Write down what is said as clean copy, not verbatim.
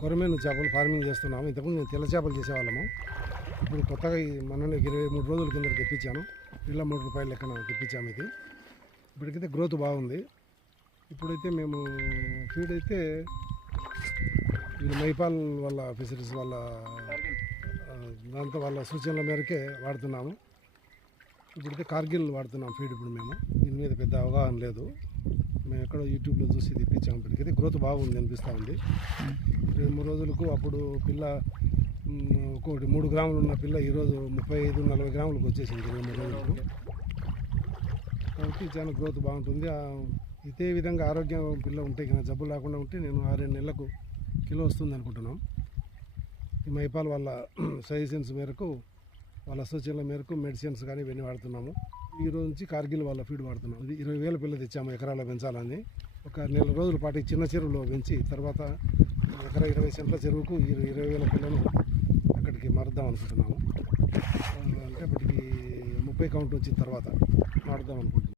కొరమేను చేపలు ఫార్మింగ్ చేస్తున్నాము. ఇంతకుముందు మేము తెల్ల చేపలు చేసేవాళ్ళము. ఇప్పుడు కొత్తగా మొన్న 23 రోజుల కింద తెప్పించాను. పిల్ల ₹3 లెక్కన తెప్పించాము. ఇది ఇప్పటికైతే గ్రోత్ బాగుంది. ఇప్పుడైతే మేము ఫీడ్ అయితే వీళ్ళు మైపాల్ వాళ్ళ ఫిషరీస్ వాళ్ళ దాంతో వాళ్ళ సూచనల మేరకే వాడుతున్నాము. ఇప్పుడైతే కార్గిల్ వాడుతున్నాం ఫీడ్. ఇప్పుడు మేము దీని మీద పెద్ద అవగాహన లేదు. మేము ఎక్కడో యూట్యూబ్లో చూసి తెప్పించాము. ఇప్పటికైతే గ్రోత్ బాగుంది అనిపిస్తూ ఉంది. 2-3 రోజులకు అప్పుడు పిల్ల ఒకటి 3 గ్రాములు ఉన్న పిల్ల ఈరోజు 35-40 గ్రాములకు వచ్చేసింది 23 రోజులకు. కాబట్టి చాలా గ్రోత్ బాగుంటుంది. ఇదే విధంగా ఆరోగ్యం పిల్ల ఉంటే కన్నా జబ్బు లేకుండా ఉంటే నేను 6-7 నెలలకు కిలో వస్తుంది అనుకుంటున్నాం. ఈ మైపాల్ వాళ్ళ సజెషన్స్ మేరకు వాళ్ళ సూచనల మేరకు మెడిసిన్స్ కానీ ఇవన్నీ వాడుతున్నాము. ఈ రోజు నుంచి కార్గిల్ వాళ్ళ ఫీడ్ వాడుతున్నాం. ఇది 20,000 పిల్ల తెచ్చాము ఎకరాలో పెంచాలని. ఒక నెల రోజుల పాటు చిన్న చెరువులో పెంచి తర్వాత ఎకరా 20 సెంట్ల చెరువుకు 20,000 పిల్లను అక్కడికి మారుద్దాం అనుకుంటున్నాము. అంటే అప్పటికి 30 కౌంట్ వచ్చిన తర్వాత మారుద్దాం అనుకుంటున్నాం.